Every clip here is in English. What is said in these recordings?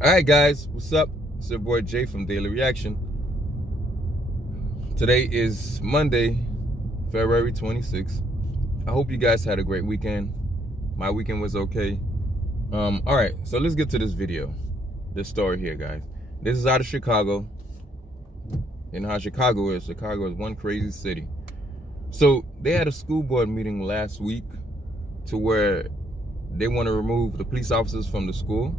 All right, guys, what's up? It's your boy Jay from Daily Reaction. Today is Monday, February 26th. I hope you guys had a great weekend. My weekend was okay. All right, so let's get to this video, this story here, guys. This is out of Chicago. You know how Chicago is. Chicago is one crazy city. So they had a school board meeting last week to where they want to remove the police officers from the school.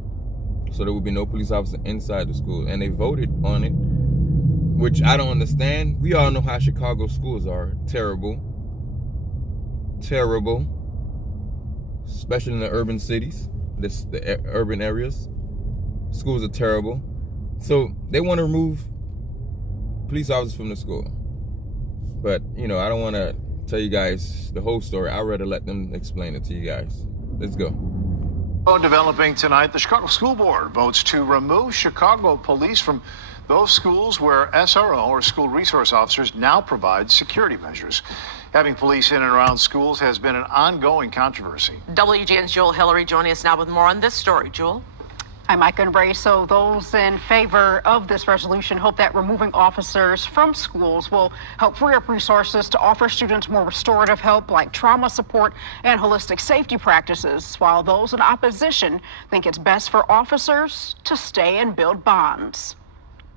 So there would be no police officer inside the school. And they voted on it, which I don't understand. We all know how Chicago schools are. Terrible. Terrible. Especially in the urban cities, the urban areas. Schools are terrible. So they want to remove police officers from the school. But, you know, I don't want to tell you guys the whole story. I'd rather let them explain it to you guys. Let's go. Developing tonight, the Chicago School Board votes to remove Chicago police from those schools where SRO, or school resource officers, now provide security measures. Having police in and around schools has been an ongoing controversy. WGN's Jewel Hillary joining us now with more on this story. Jewel? Hi, Mike and Ray. So those in favor of this resolution hope that removing officers from schools will help free up resources to offer students more restorative help like trauma support and holistic safety practices, while those in opposition think it's best for officers to stay and build bonds.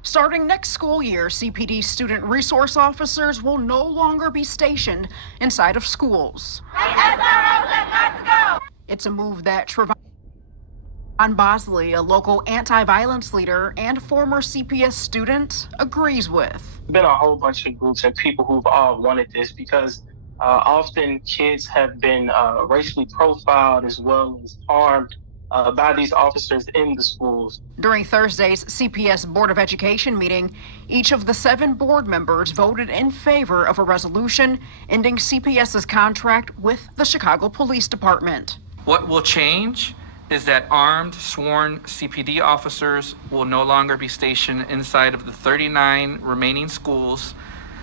Starting next school year, CPD student resource officers will no longer be stationed inside of schools. It's a move that Trevon Bosley, a local anti-violence leader and former CPS student, agrees with. Been a whole bunch of groups and people who've all wanted this because often kids have been racially profiled as well as harmed by these officers in the schools. During Thursday's CPS Board of Education meeting, each of the 7 board members voted in favor of a resolution ending CPS's contract with the Chicago Police Department. What will change is that armed, sworn CPD officers will no longer be stationed inside of the 39 remaining schools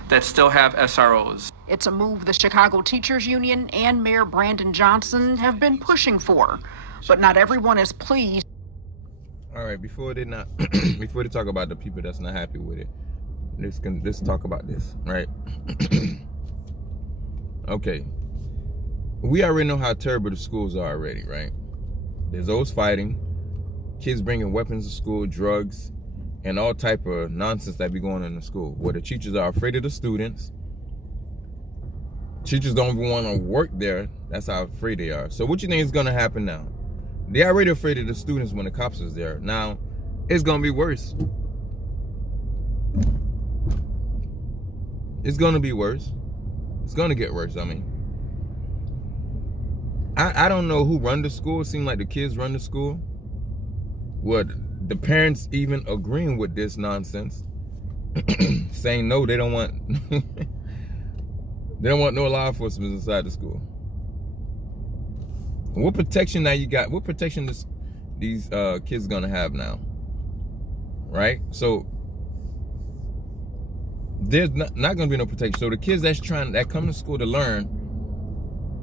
that still have SROs. It's a move the Chicago Teachers Union and Mayor Brandon Johnson have been pushing for, but not everyone is pleased. All right, before they talk about the people that's not happy with it, let's talk about this, right? Okay, we already know how terrible the schools are already, right? There's those fighting, kids bringing weapons to school, drugs, and all type of nonsense that be going on in the school, where the teachers are afraid of the students. Teachers don't even want to work there. That's how afraid they are. So what you think is going to happen now? They're already afraid of the students when the cops is there. Now, it's going to be worse. It's going to be worse. It's going to get worse, I mean. I don't know who run the school. It seems like the kids run the school. Would the parents even agreeing with this nonsense? Saying no, they don't want they don't want no law enforcement inside the school. What protection now you got? What protection these kids gonna have now? Right? So there's not gonna be no protection. So the kids that come to school to learn,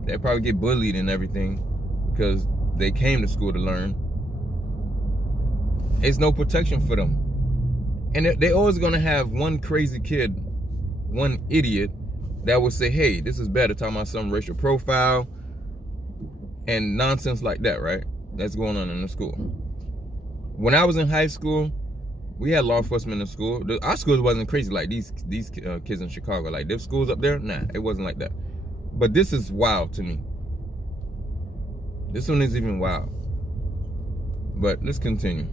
they probably get bullied and everything because they came to school to learn. It's no protection for them. And they always gonna have one crazy kid, one idiot that will say, hey, this is better, talking about some racial profile and nonsense like that, right? That's going on in the school. When I was in high school, we had law enforcement in school. Our schools wasn't crazy like these kids in Chicago. Like their schools up there, nah, it wasn't like that. But this is wild to me. This one is even wild. But let's continue.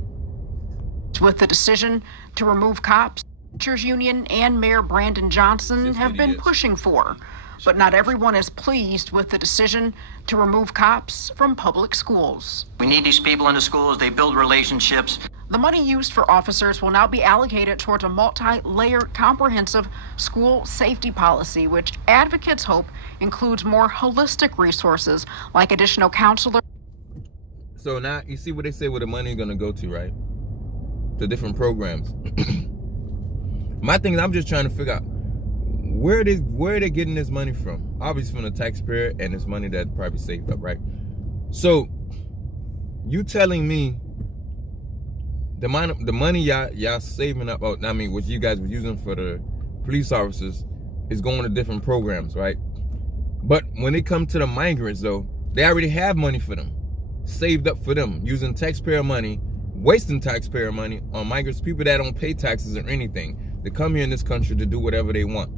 With the decision to remove cops, Teachers Union and Mayor Brandon Johnson have been pushing for, but not everyone is pleased with the decision to remove cops from public schools. We need these people in the schools. They build relationships. The money used for officers will now be allocated towards a multi-layered comprehensive school safety policy, which advocates hope includes more holistic resources like additional counselors. So now you see what they say where the money is gonna go to, right? To different programs. My thing is, I'm just trying to figure out where are they getting this money from? Obviously from the taxpayer, and it's money that's probably saved up, right? So you telling me the money y'all saving up, I mean, what you guys were using for the police officers is going to different programs, right? But when it comes to the migrants, though, they already have money for them, saved up for them, using taxpayer money, wasting taxpayer money on migrants, people that don't pay taxes or anything. They come here in this country to do whatever they want.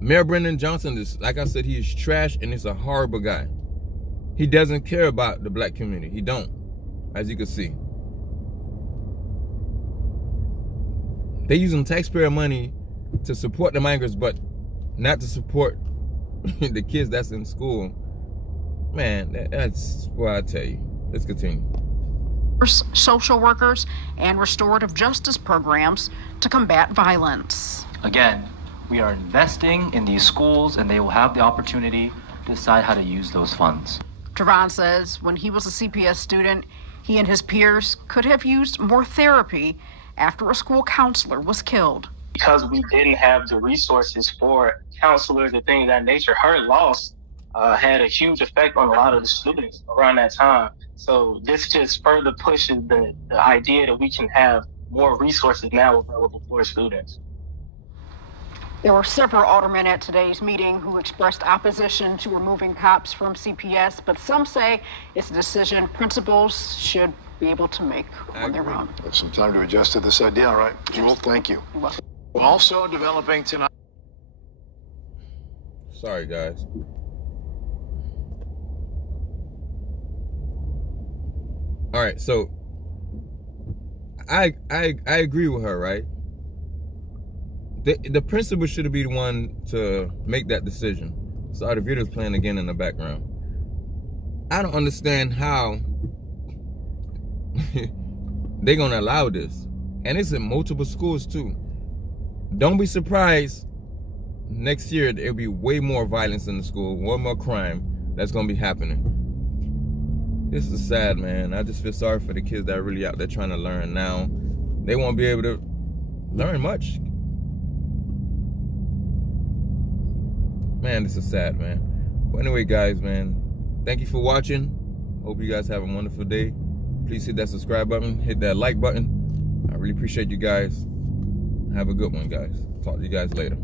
Mayor Brendan Johnson is, like I said, he is trash and he's a horrible guy. He doesn't care about the black community. He don't, as you can see. They using taxpayer money to support the migrants, but not to support the kids that's in school. Man, that's what I tell you. Let's continue. Social workers and restorative justice programs to combat violence. Again, we are investing in these schools and they will have the opportunity to decide how to use those funds. Trevon says when he was a CPS student, he and his peers could have used more therapy after a school counselor was killed. Because we didn't have the resources for counselors and things of that nature, her loss had a huge effect on a lot of the students around that time. So this just further pushes the idea that we can have more resources now available for students. There were several aldermen at today's meeting who expressed opposition to removing cops from CPS, but some say it's a decision principals should be able to make on their own. Have some time to adjust to this idea, all right? Jewel, thank you. Also developing tonight. Sorry, guys. All right, so I agree with her, right? The principal should be the one to make that decision. Sorry, the video's playing again in the background. I don't understand how they're gonna allow this, and it's in multiple schools too. Don't be surprised next year there'll be way more violence in the school, way more crime that's gonna be happening. This is sad, man. I just feel sorry for the kids that are really out there trying to learn now. They won't be able to learn much. Man, this is sad, man. But anyway, guys, man, thank you for watching. Hope you guys have a wonderful day. Please hit that subscribe button, hit that like button. I really appreciate you guys. Have a good one, guys. Talk to you guys later.